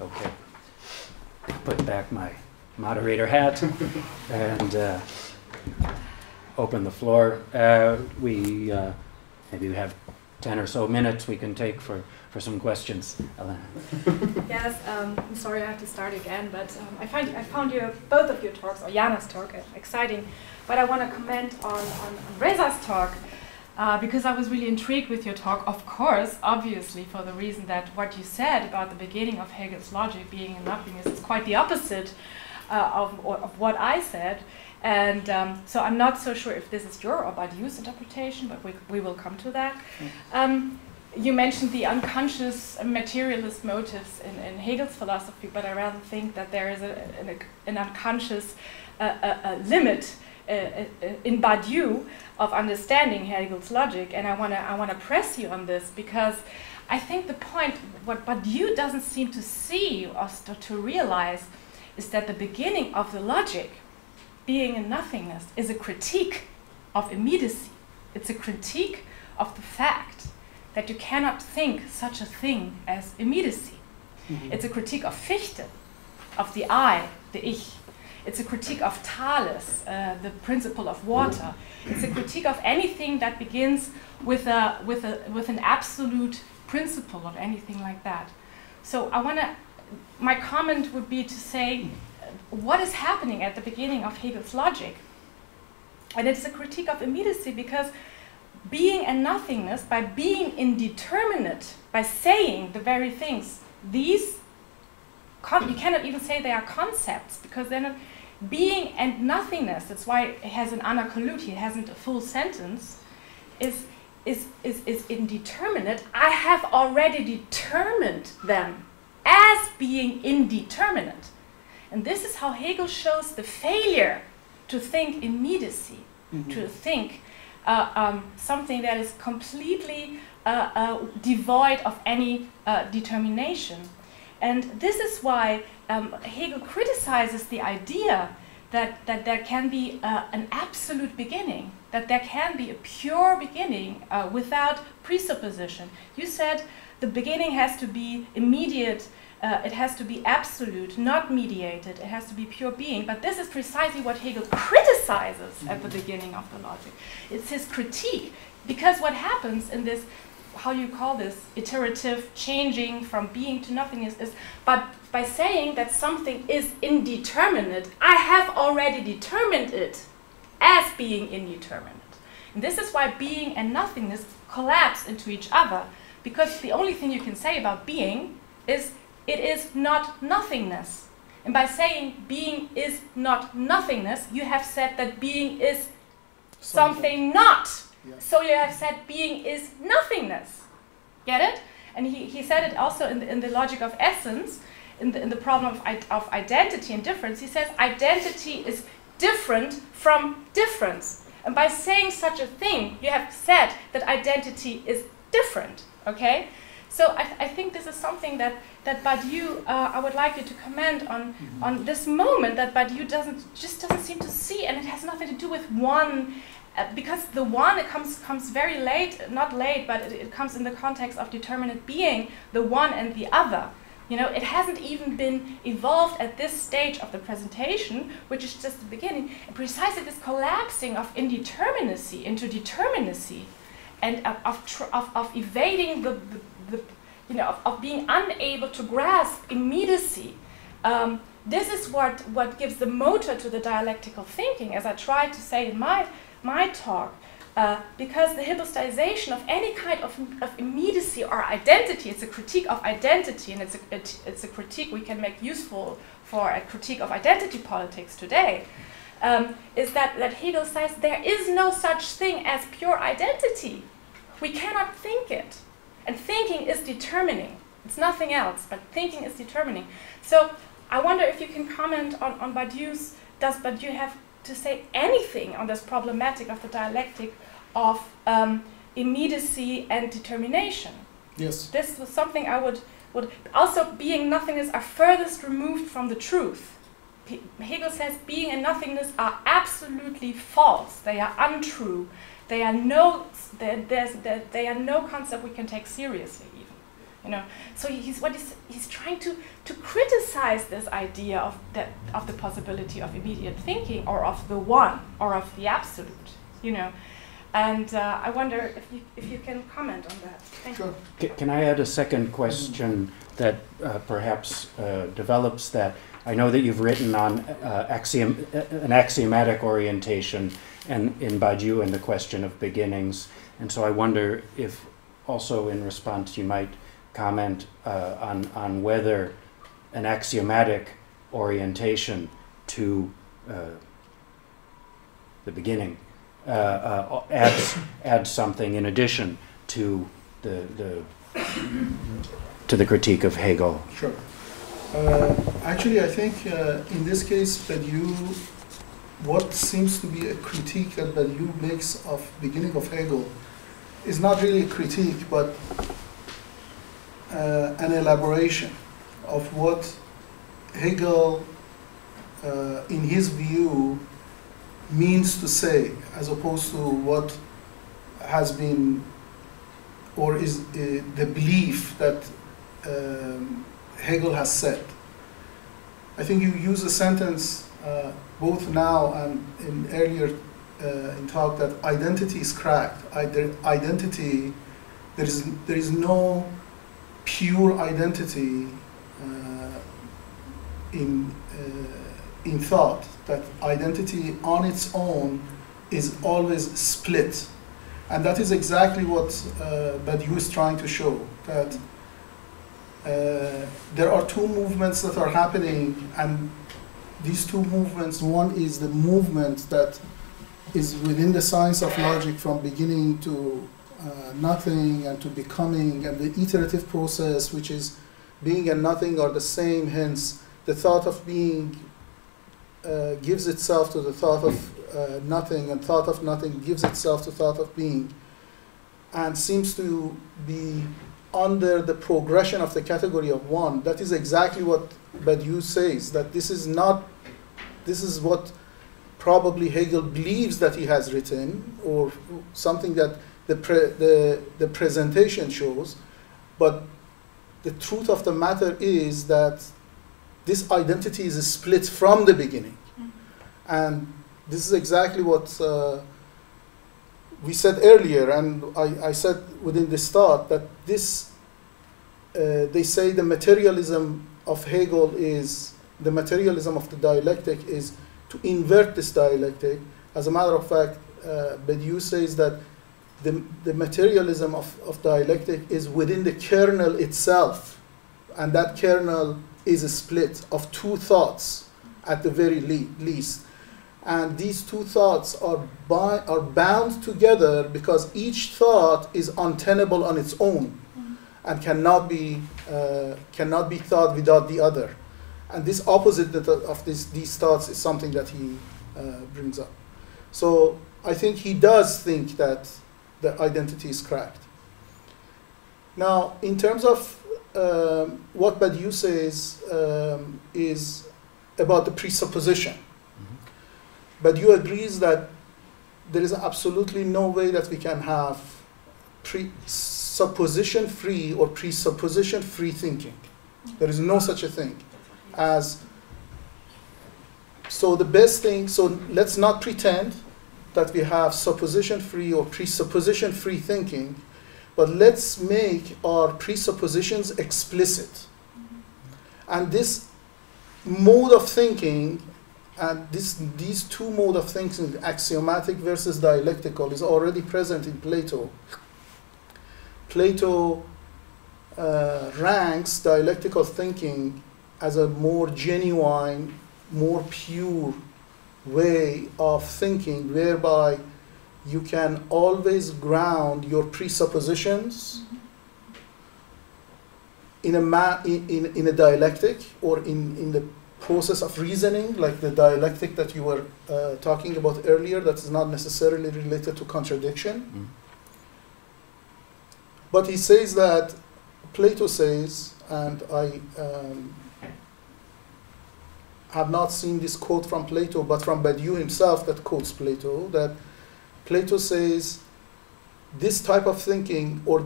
Okay. Put back my moderator hat and open the floor. Maybe we have 10 or so minutes we can take for some questions. Alain. Yes, I'm sorry I have to start again, but I found both of your talks, or Jana's talk, exciting. But I want to comment on Reza's talk, because I was really intrigued with your talk, of course, obviously, for the reason that what you said about the beginning of Hegel's logic being in nothingness is quite the opposite of what I said. And so I'm not so sure if this is your or Badiou's interpretation, but we will come to that. You mentioned the unconscious materialist motives in Hegel's philosophy, but I rather think that there is an unconscious limit in Badiou of understanding Hegel's logic, and I want to press you on this, because I think the point, what Badiou doesn't seem to see or to realize, is that the beginning of the logic, being in nothingness, is a critique of immediacy. It's a critique of the fact that you cannot think such a thing as immediacy. Mm-hmm. It's a critique of Fichte, of the I, the Ich. It's a critique of Thales, the principle of water. It's a critique of anything that begins with an absolute principle or anything like that. So my comment would be to say, what is happening at the beginning of Hegel's logic? And it's a critique of immediacy, because being and nothingness, by being indeterminate, by saying the very things, you cannot even say they are concepts, because they're not. Being and nothingness, that's why it has an anakolute, it hasn't a full sentence, is indeterminate. I have already determined them as being indeterminate. And this is how Hegel shows the failure to think immediacy, to think something that is completely devoid of any determination. And this is why Hegel criticizes the idea that there can be an absolute beginning, that there can be a pure beginning without presupposition. You said the beginning has to be immediate, it has to be absolute, not mediated, it has to be pure being. But this is precisely what Hegel criticizes at the beginning of the logic. It's his critique, because what happens in this, how you call this, iterative changing from being to nothingness, is but by saying that something is indeterminate, I have already determined it as being indeterminate. And this is why being and nothingness collapse into each other, because the only thing you can say about being is it is not nothingness. And by saying being is not nothingness, you have said that being is something not. Yeah. So you have said being is nothingness. Get it? And he said it also in the logic of essence, in the problem of identity and difference. He says identity is different from difference. And by saying such a thing, you have said that identity is different. Okay? So I think this is something that Badiou, I would like you to comment on this moment that Badiou just doesn't seem to see, and it has nothing to do with one. Because the one, it comes very late, not late, but it comes in the context of determinate being, the one and the other. You know, it hasn't even been evolved at this stage of the presentation, which is just the beginning. And precisely this collapsing of indeterminacy into determinacy, and of evading of being unable to grasp immediacy. This is what gives the motor to the dialectical thinking, as I tried to say in my talk, because the hypostization of any kind of immediacy or identity, it's a critique of identity, and it's a critique we can make useful for a critique of identity politics today, is that Hegel says there is no such thing as pure identity. We cannot think it. And thinking is determining. It's nothing else, but thinking is determining. So I wonder if you can comment on Badiou's, does Badiou have to say anything on this problematic of the dialectic of immediacy and determination? Yes. This was something I would also, being nothingness are furthest removed from the truth. Hegel says being and nothingness are absolutely false. They are untrue. They are no concept we can take seriously even. You know, so he's trying to criticize this idea of the possibility of immediate thinking, or of the one, or of the absolute. You know, and I wonder if you can comment on that. Thank you. Can I add a second question that perhaps develops that? I know that you've written on an axiomatic orientation and in Badiou and the question of beginnings, and so I wonder if also in response you might comment on whether an axiomatic orientation to the beginning adds something in addition to the critique of Hegel. Sure. Actually, I think in this case, Badiou, what seems to be a critique that Badiou makes of beginning of Hegel is not really a critique, but an elaboration of what Hegel, in his view, means to say, as opposed to what has been, or is the belief that Hegel has said. I think you use a sentence both now and in earlier in talk that identity is cracked. Identity, there is no pure identity in thought. That identity on its own is always split, and that is exactly what Badiou is trying to show. That there are two movements that are happening, and these two movements, one is the movement that is within the science of logic from beginning to nothing and to becoming, and the iterative process, which is being and nothing are the same, hence the thought of being gives itself to the thought of nothing, and thought of nothing gives itself to thought of being, and seems to be under the progression of the category of one. That is exactly what Badiou says, that this is what probably Hegel believes that he has written, or something that the presentation shows, but the truth of the matter is that this identity is split from the beginning. And this is exactly what we said earlier, and I said within this thought that this, they say the materialism of Hegel is, the materialism of the dialectic is to invert this dialectic. As a matter of fact, Badiou says that the materialism of dialectic is within the kernel itself, and that kernel is a split of two thoughts at the very least. And these two thoughts are bound together because each thought is untenable on its own and cannot be thought without the other. And this opposite of these thoughts is something that he brings up. So I think he does think that the identity is cracked. Now, in terms of what Badiou says is about the presupposition. Badiou agrees that there is absolutely no way that we can have supposition-free or presupposition-free thinking. There is no such a thing as, so the best thing, so let's not pretend that we have supposition-free or presupposition-free thinking, but let's make our presuppositions explicit. And this mode of thinking, and these two modes of thinking, axiomatic versus dialectical, is already present in Plato. Plato ranks dialectical thinking as a more genuine, more pure way of thinking, whereby you can always ground your presuppositions in a dialectic, or in the process of reasoning, like the dialectic that you were talking about earlier, that is not necessarily related to contradiction. But he says that, Plato says, and I have not seen this quote from Plato, but from Badiou himself that quotes Plato, that Plato says this type of thinking, or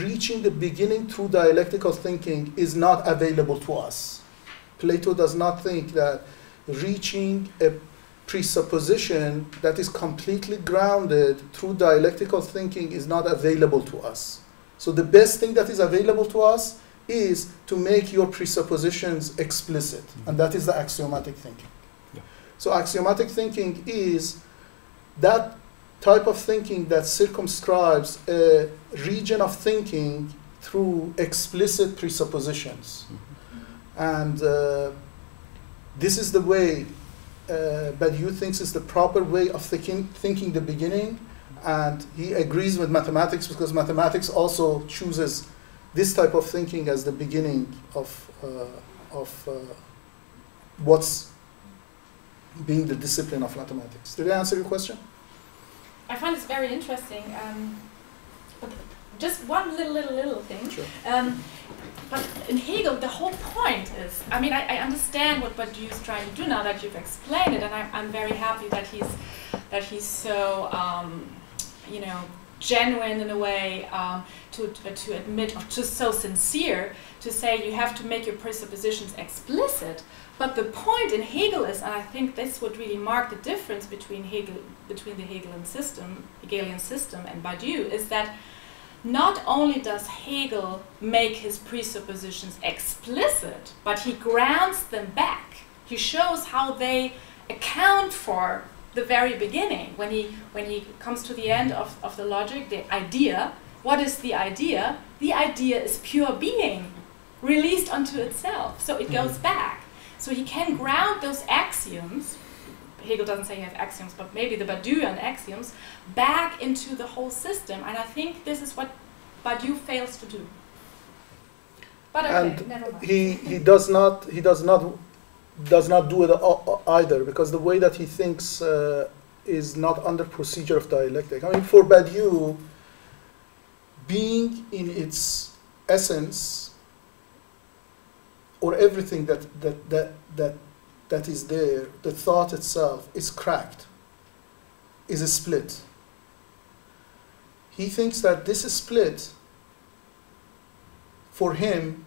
reaching the beginning through dialectical thinking is not available to us. Plato does not think that reaching a presupposition that is completely grounded through dialectical thinking is not available to us. So the best thing that is available to us is to make your presuppositions explicit, and that is the axiomatic thinking. Yeah. So axiomatic thinking is that type of thinking that circumscribes a region of thinking through explicit presuppositions. And this is the way Badiou thinks is the proper way of thinking the beginning, and he agrees with mathematics because mathematics also chooses this type of thinking as the beginning of what's being the discipline of mathematics. Did I answer your question? I find this very interesting. But just one little thing. Sure. But in Hegel, the whole point is, I mean, I understand what Badiou is trying to do now that you've explained it, and I'm very happy that he's so, you know, genuine in a way to admit, or just so sincere to say you have to make your presuppositions explicit. But the point in Hegel is, and I think this would really mark the difference between the Hegelian system and Badiou, is that not only does Hegel make his presuppositions explicit, but he grounds them back. He shows how they account for the very beginning. When he comes to the end of the logic, the idea, what is the idea? The idea is pure being, released unto itself. So it goes back. So he can ground those axioms, Hegel doesn't say you have axioms, but maybe the Badiouian axioms, back into the whole system. And I think this is what Badiou fails to do. But okay, and never mind. he does not do it either, because the way that he thinks is not under procedure of dialectic. I mean, for Badiou, being in its essence, or everything that is there, the thought itself is cracked, is a split. He thinks that this split, for him,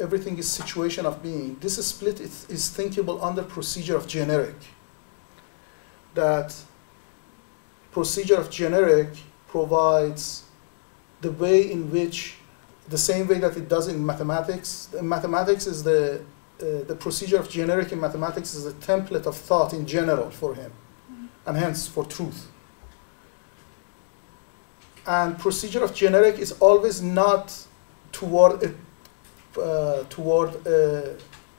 everything is situation of being. This split is thinkable under procedure of generic. That procedure of generic provides the way in which, the same way that it does in mathematics. Mathematics is the procedure of generic in mathematics is a template of thought in general for him, and hence for truth. And procedure of generic is always not toward a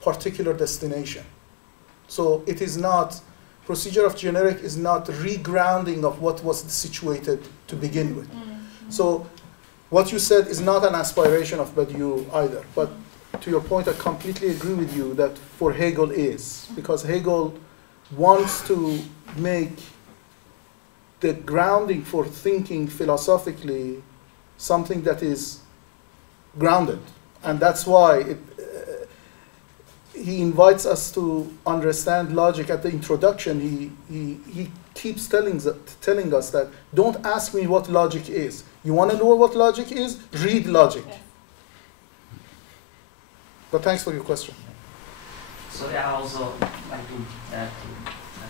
particular destination. So it is not, procedure of generic is not regrounding of what was situated to begin with. So what you said is not an aspiration of Badiou either, but to your point, I completely agree with you that for Hegel is, because Hegel wants to make the grounding for thinking philosophically something that is grounded. And that's why he invites us to understand logic at the introduction. He keeps telling us that don't ask me what logic is. You want to know what logic is? Read logic. Yes. But thanks for your question. So yeah, I also like to add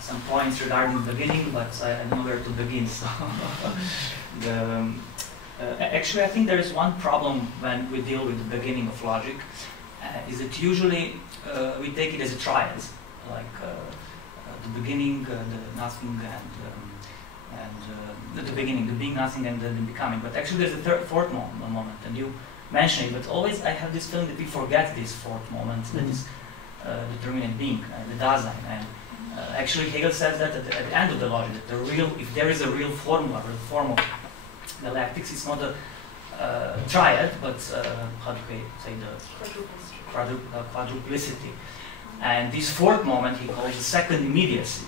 some points regarding the beginning, but I don't know where to begin. So actually, I think there is one problem when we deal with the beginning of logic, is that usually we take it as a triad, like the beginning, the nothing, and the beginning, the being, nothing, and the becoming. But actually, there's a fourth moment, and you mentioned it. But always, I have this feeling that we forget this fourth moment, that is determinate being, the Dasein. And actually, Hegel says that at the end of the logic, that if there is a real formula, or a form of dialectics, it's not a triad, but how do we say, the quadruplicity. And this fourth moment he calls the second immediacy.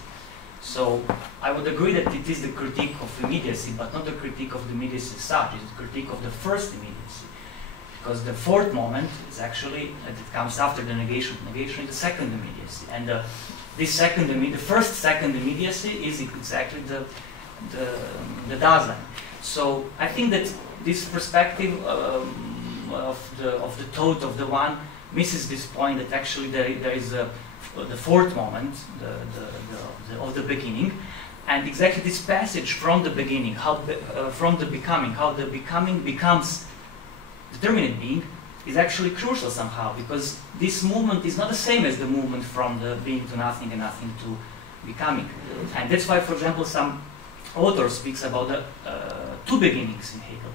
So I would agree that it is the critique of immediacy, but not the critique of the immediacy as such. It's the critique of the first immediacy. Because the fourth moment is actually, it comes after the negation. Negation is the second immediacy. And the first second immediacy is exactly the Dasein. So I think that this perspective of the thought of the one misses this point that actually there is the fourth moment of the beginning, and exactly this passage from the beginning, from the becoming, how the becoming becomes determinate being, is actually crucial somehow, because this movement is not the same as the movement from the being to nothing and nothing to becoming. And that's why, for example, some author speaks about the two beginnings in Hegel.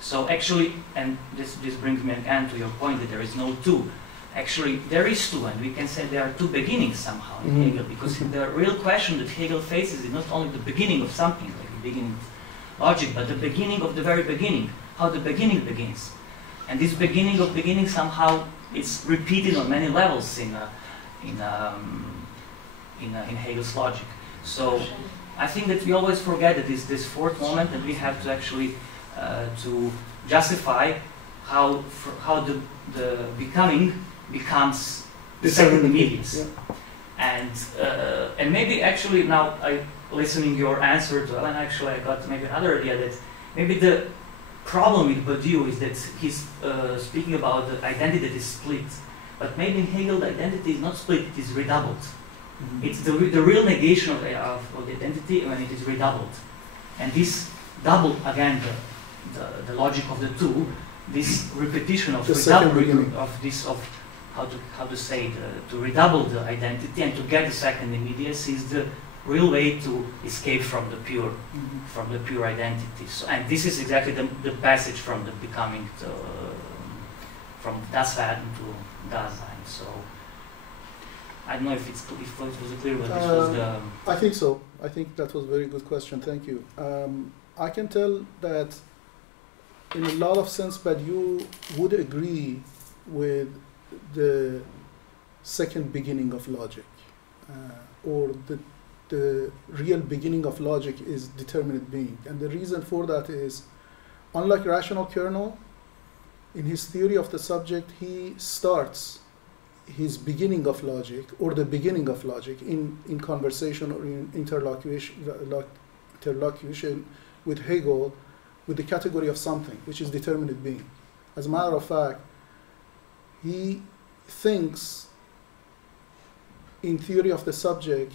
So actually, and this brings me again to your point that there is no two. Actually, there is two, and we can say there are two beginnings somehow in Hegel, because the real question that Hegel faces is not only the beginning of something, like the beginning of logic, but the beginning of the very beginning, how the beginning begins. And this beginning of beginning somehow is repeated on many levels in Hegel's logic. So I think that we always forget that this fourth moment, and we have to actually to justify how the becoming becomes the second immediacy. Yeah. And maybe actually now listening your answer to Alain, actually I got maybe another idea that maybe the problem with Badiou is that he's speaking about the identity that is split, but maybe in Hegel the identity is not split, it is redoubled. Mm-hmm. It's the real negation of the identity when it is redoubled. And this double, again, the logic of the two, this repetition of redoubling of this, of how to say, to redouble the identity and to get the second immediacy is the real way to escape from the pure identity. So, and this is exactly the passage from the becoming to, from Das Werden to Dasein. So I don't know if it was clear, but this was the... I think so. I think that was a very good question. Thank you. I can tell that in a lot of sense, Badiou would agree with the second beginning of logic, or the real beginning of logic is determinate being. And the reason for that is, unlike rational kernel, in his theory of the subject, he starts his beginning of logic, or the beginning of logic, in conversation or in interlocution with Hegel, with the category of something, which is determinate being. As a matter of fact, he thinks in theory of the subject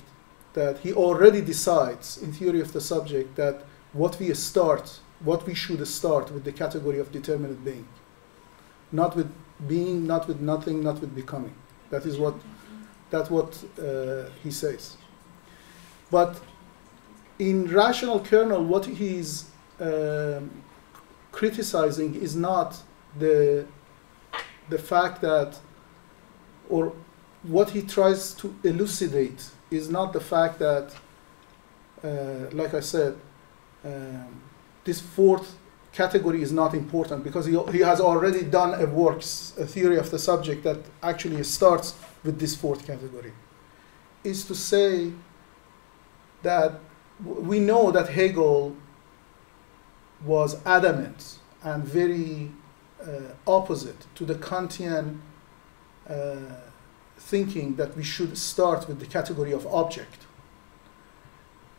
that he already decides in theory of the subject that what we should start with the category of determinate being. Not with being, not with nothing, not with becoming. That's what he says. But in rational kernel, what he's criticizing is not the fact that, or what he tries to elucidate is not the fact that, like I said, this fourth category is not important, because he has already done a theory of the subject that actually starts with this fourth category. Is to say that we know that Hegel was adamant and very opposite to the Kantian thinking that we should start with the category of object.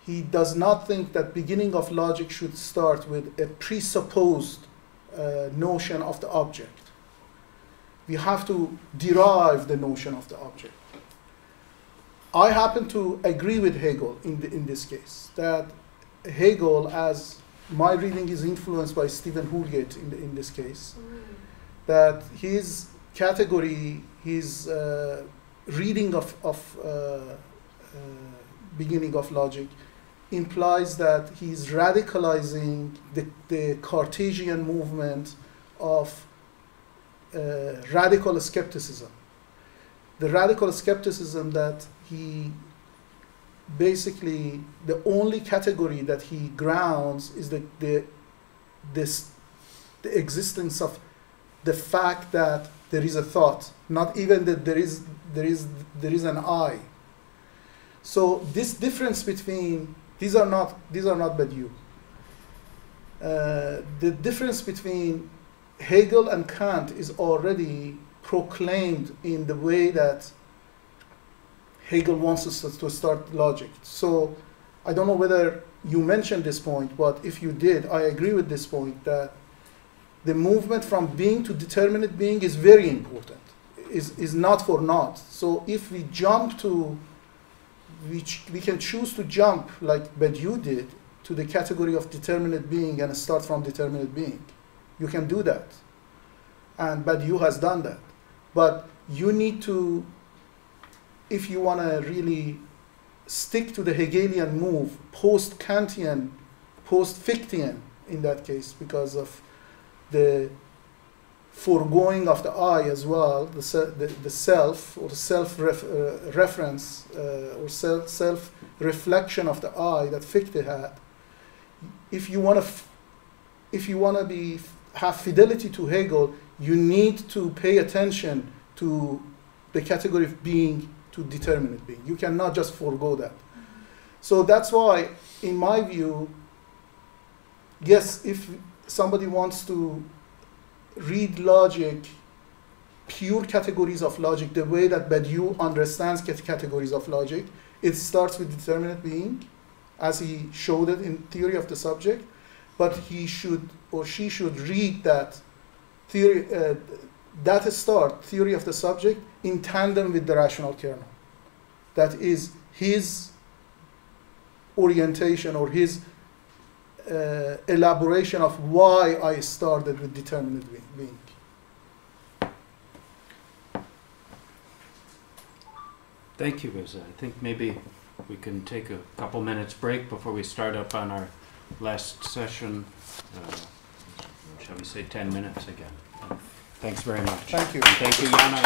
He does not think that beginning of logic should start with a presupposed notion of the object. We have to derive the notion of the object. I happen to agree with Hegel in this case, that Hegel, as my reading is influenced by Stephen Houlgate in this case, that his category, his reading of beginning of logic implies that he's radicalizing the Cartesian movement of radical skepticism. The radical skepticism that he basically, the only category that he grounds is the existence of the fact that there is a thought, not even that there is an I. So this difference between these are not Badiou. The difference between Hegel and Kant is already proclaimed in the way that Hegel wants us to start logic. So I don't know whether you mentioned this point, but if you did, I agree with this point that the movement from being to determinate being is very important, is not for naught. So if we jump to, we can choose to jump, like Badiou did, to the category of determinate being and start from determinate being. You can do that. And Badiou has done that. But you need to, if you want to really stick to the Hegelian move, post-Kantian, post-Fichtean in that case, because of the foregoing of the I as well, the self, or self-reference, or self-reflection of the I that Fichte had. If you want to have fidelity to Hegel, you need to pay attention to the category of being to determinate being. You cannot just forego that. So that's why, in my view, yes, if somebody wants to read logic, pure categories of logic, the way that Badiou understands categories of logic, it starts with determinate being, as he showed it in Theory of the Subject, but he should, or she should, read that theory, Theory of the Subject, in tandem with the rational kernel. That is his orientation or his elaboration of why I started with determinate being. Thank you, Reza. I think maybe we can take a couple minutes break before we start up on our last session. Shall we say 10 minutes again? Thanks very much. Thank you. And thank you, Jana.